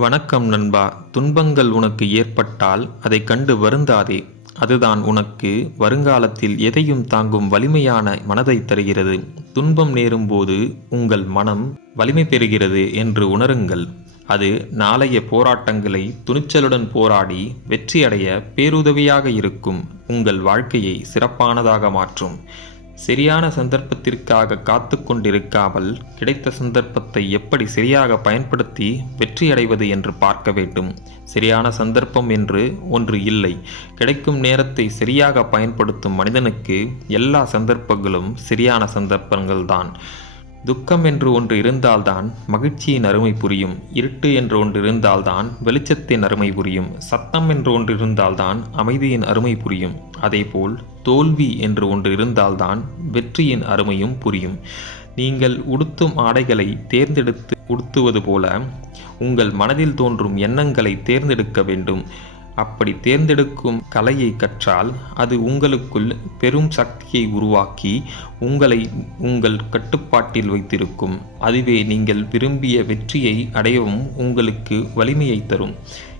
வணக்கம் நண்பா. துன்பங்கள் உனக்கு ஏற்பட்டால் அதை கண்டு வருந்தாதே. அதுதான் உனக்கு வருங்காலத்தில் எதையும் தாங்கும் வலிமையான மனதை தருகிறது. துன்பம் நேரும்போது உங்கள் மனம் வலிமை பெறுகிறது என்று உணருங்கள். அது நாளைய போராட்டங்களை துணிச்சலுடன் போராடி வெற்றியடைய பேருதவியாக இருக்கும். உங்கள் வாழ்க்கையை சிறப்பானதாக மாற்றும். சரியான சந்தர்ப்பத்திற்காக காத்து கொண்டிருக்காமல் கிடைத்த சந்தர்ப்பத்தை எப்படி சரியாக பயன்படுத்தி வெற்றியடைவது என்று பார்க்க வேண்டும். சரியான சந்தர்ப்பம் என்று ஒன்று இல்லை. கிடைக்கும் நேரத்தை சரியாக பயன்படுத்தும் மனிதனுக்கு எல்லா சந்தர்ப்பங்களும் சரியான சந்தர்ப்பங்கள்தான். துக்கம் என்று ஒன்று இருந்தால்தான் மகிழ்ச்சியின் அருமை புரியும் இருட்டு என்று ஒன்று இருந்தால்தான் வெளிச்சத்தின் அருமை புரியும் சத்தம் என்று ஒன்று இருந்தால்தான் அமைதியின் அருமை புரியும். அதேபோல் தோல்வி என்று ஒன்று இருந்தால்தான் வெற்றியின் அருமையும் புரியும். நீங்கள் உடுத்தும் ஆடைகளை தேர்ந்தெடுத்து உடுத்துவது போல உங்கள் மனதில் தோன்றும் எண்ணங்களை தேர்ந்தெடுக்க வேண்டும். அப்படி தேர்ந்தெடுக்கும் கலையை கற்றால் அது உங்களுக்குள் பெரும் சக்தியை உருவாக்கி உங்களை உங்கள் கட்டுப்பாட்டில் வைத்திருக்கும். அதுவே நீங்கள் விரும்பிய வெற்றியை அடையவும் உங்களுக்கு வலிமையை தரும்.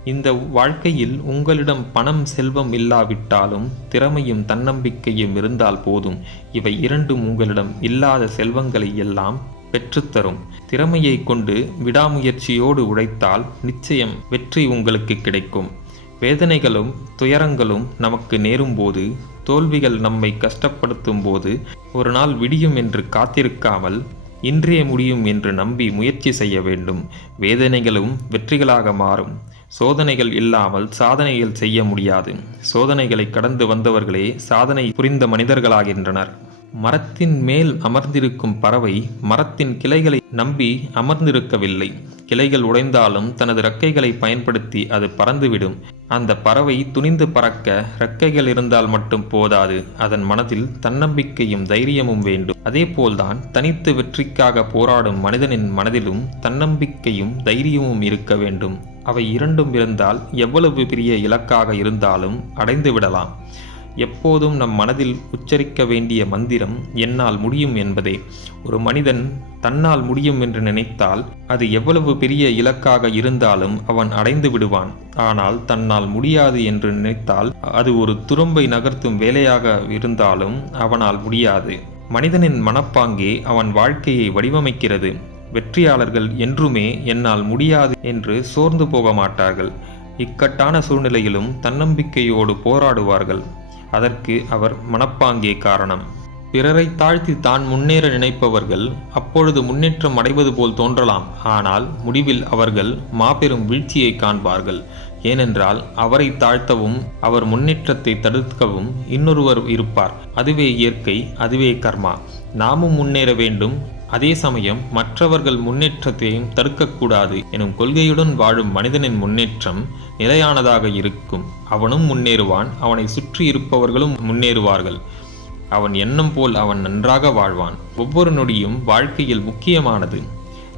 இந்த வாழ்க்கையில் உங்களிடம் பணம் செல்வம் இல்லாவிட்டாலும் திறமையும் தன்னம்பிக்கையும் இருந்தால் போதும். இவை இரண்டும் உங்களிடம் இல்லாத செல்வங்களை எல்லாம் பெற்றுத்தரும். திறமையை கொண்டு விடாமுயற்சியோடு உழைத்தால் நிச்சயம் வெற்றி உங்களுக்கு கிடைக்கும். வேதனைகளும் துயரங்களும் நமக்கு நேரும்போது தோல்விகள் நம்மை கஷ்டப்படுத்தும் போது ஒரு நாள் விடியும் என்று காத்திருக்காமல் இன்றே முடியும் என்று நம்பி முயற்சி செய்ய வேண்டும். வேதனைகளும் வெற்றிகளாக மாறும். சோதனைகள் இல்லாமல் சாதனைகள் செய்ய முடியாது. சோதனைகளை கடந்து வந்தவர்களே சாதனை புரிந்த மனிதர்களாகின்றனர். மரத்தின் மேல் அமர்ந்திருக்கும் பறவை மரத்தின் கிளைகளை நம்பி அமர்ந்திருக்கவில்லை. கிளைகள் உடைந்தாலும் தனது இறக்கைகளை பயன்படுத்தி அது பறந்துவிடும். அந்த பறவை துணிந்து பறக்க இறக்கைகள் இருந்தால் மட்டும் போதாது. அதன் மனதில் தன்னம்பிக்கையும் தைரியமும் வேண்டும். அதேபோல்தான் தனித்து வெற்றிக்காக போராடும் மனிதனின் மனதிலும் தன்னம்பிக்கையும் தைரியமும் இருக்க வேண்டும். அவை இரண்டும் இருந்தால் எவ்வளவு பெரிய இலக்காக இருந்தாலும் அடைந்து விடலாம் எப்போதும் நம் மனதில் உச்சரிக்க வேண்டிய மந்திரம் என்னால் முடியும் என்பதே. ஒரு மனிதன் தன்னால் முடியும் என்று நினைத்தால் அது எவ்வளவு பெரிய இலக்காக இருந்தாலும் அவன் அடைந்து விடுவான். ஆனால் தன்னால் முடியாது என்று நினைத்தால் அது ஒரு துரும்பை நகர்த்தும் வேலையாக இருந்தாலும் அவனால் முடியாது. மனிதனின் மனப்பாங்கே அவன் வாழ்க்கையை வடிவமைக்கிறது. வெற்றியாளர்கள் என்றுமே என்னால் முடியாது என்று சோர்ந்து போக மாட்டார்கள் இக்கட்டான சூழ்நிலையிலும் தன்னம்பிக்கையோடு போராடுவார்கள். அதற்கு அவர் மனப்பாங்கே காரணம். பிறரை தாழ்த்தி தான் முன்னேற நினைப்பவர்கள் அப்பொழுது முன்னேற்றம் அடைவது போல் தோன்றலாம். ஆனால் முடிவில் அவர்கள் மாபெரும் வீழ்ச்சியை காண்பார்கள். ஏனென்றால் அவரை தாழ்த்தவும் அவர் முன்னேற்றத்தை தடுக்கவும் இன்னொருவர் இருப்பார். அதுவே இயற்கை அதுவே கர்மா. நாமும் முன்னேற வேண்டும் அதே சமயம் மற்றவர்கள் முன்னேற்றத்தையும் தடுக்கக்கூடாது எனும் கொள்கையுடன் வாழும் மனிதனின் முன்னேற்றம் நிலையானதாக இருக்கும். அவனும் முன்னேறுவான் அவனை சுற்றி இருப்பவர்களும் முன்னேறுவார்கள். அவன் எண்ணம் போல் அவன் நன்றாக வாழ்வான். ஒவ்வொரு நொடியும் வாழ்க்கையில் முக்கியமானது.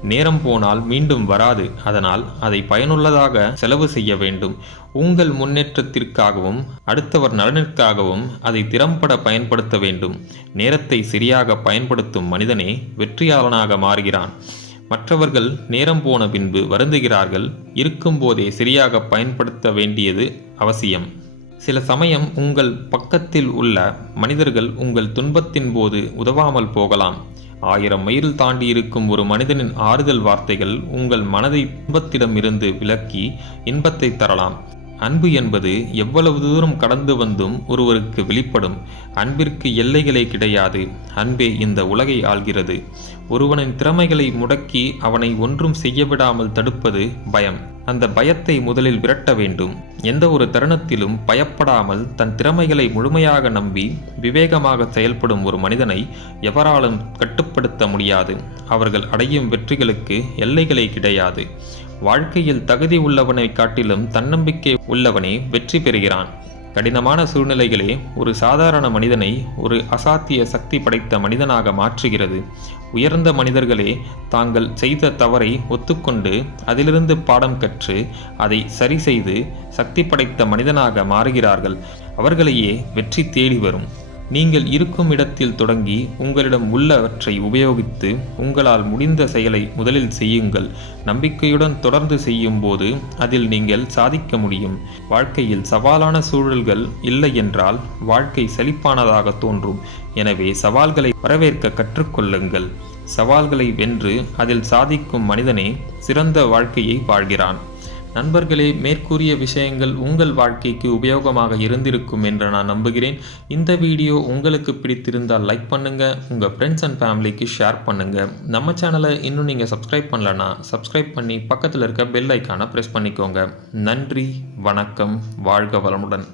நேரம் போனால் மீண்டும் வராது. அதனால் அதை பயனுள்ளதாக செலவு செய்ய வேண்டும். உங்கள் முன்னேற்றத்திற்காகவும் அடுத்தவர் நலனிற்காகவும் அதை திறம்பட பயன்படுத்த வேண்டும். நேரத்தை சரியாக பயன்படுத்தும் மனிதனே வெற்றியாளனாக மாறுகிறான். மற்றவர்கள் நேரம் போன பின்பு வருந்துகிறார்கள். இருக்கும்போதே சரியாக பயன்படுத்த வேண்டியது அவசியம். சில சமயம் உங்கள் பக்கத்தில் உள்ள மனிதர்கள் உங்கள் துன்பத்தின் போது உதவாமல் போகலாம். ஆயிரம் மைல் தாண்டி இருக்கும் ஒரு மனிதனின் ஆறுதல் வார்த்தைகள் உங்கள் மனதை துன்பத்திடமிருந்து விலக்கி இன்பத்தை தரலாம். அன்பு என்பது எவ்வளவு தூரம் கடந்து வந்தும் ஒருவருக்கு வெளிப்படும் அன்பிற்கு எல்லைகளே கிடையாது. அன்பே இந்த உலகை ஆள்கிறது. ஒருவனின் திறமைகளை முடக்கி அவனை ஒன்றும் செய்யவிடாமல் தடுப்பது பயம். அந்த பயத்தை முதலில் விரட்ட வேண்டும். எந்த ஒரு தருணத்திலும் பயப்படாமல் தன் திறமைகளை முழுமையாக நம்பி விவேகமாக செயல்படும் ஒரு மனிதனை எவராலும் கட்டுப்படுத்த முடியாது. அவர்கள் அடையும் வெற்றிகளுக்கு எல்லைகளே கிடையாது. வாழ்க்கையில் தகுதி உள்ளவனை காட்டிலும் தன்னம்பிக்கை உள்ளவனே வெற்றி பெறுகிறான். கடினமான சூழ்நிலைகளே ஒரு சாதாரண மனிதனை ஒரு அசாத்திய சக்தி படைத்த மனிதனாக மாற்றுகிறது. உயர்ந்த மனிதர்களே தாங்கள் செய்த தவறை ஒத்துக்கொண்டு அதிலிருந்து பாடம் கற்று அதை சரி செய்து சக்தி படைத்த மனிதனாக மாறுகிறார்கள். அவர்களையே வெற்றி தேடி வரும். நீங்கள் இருக்கும் இடத்தில் தொடங்கி உங்களிடம் உள்ளவற்றை உபயோகித்து உங்களால் முடிந்த செயலை முதலில் செய்யுங்கள். நம்பிக்கையுடன் தொடர்ந்து செய்யும்போது அதில் நீங்கள் சாதிக்க முடியும். வாழ்க்கையில் சவாலான சூழல்கள் இல்லை என்றால் வாழ்க்கை செழிப்பானதாக தோன்றும். எனவே சவால்களை வரவேற்க கற்றுக்கொள்ளுங்கள். சவால்களை வென்று அதில் சாதிக்கும் மனிதனே சிறந்த வாழ்க்கையை வாழ்கிறான். நண்பர்களே மேற்கூறிய விஷயங்கள் உங்கள் வாழ்க்கைக்கு உபயோகமாக இருந்திருக்கும் என்று நான் நம்புகிறேன். இந்த வீடியோ உங்களுக்கு பிடித்திருந்தால் லைக் பண்ணுங்கள் உங்கள் ஃப்ரெண்ட்ஸ் அண்ட் ஃபேமிலிக்கு ஷேர் பண்ணுங்கள் நம்ம சேனலை இன்னும் நீங்கள் சப்ஸ்கிரைப் பண்ணலன்னா சப்ஸ்கிரைப் பண்ணி பக்கத்தில் இருக்க பெல் ஐக்கானை ப்ரெஸ் பண்ணிக்கோங்க. நன்றி வணக்கம் வாழ்க வளமுடன்.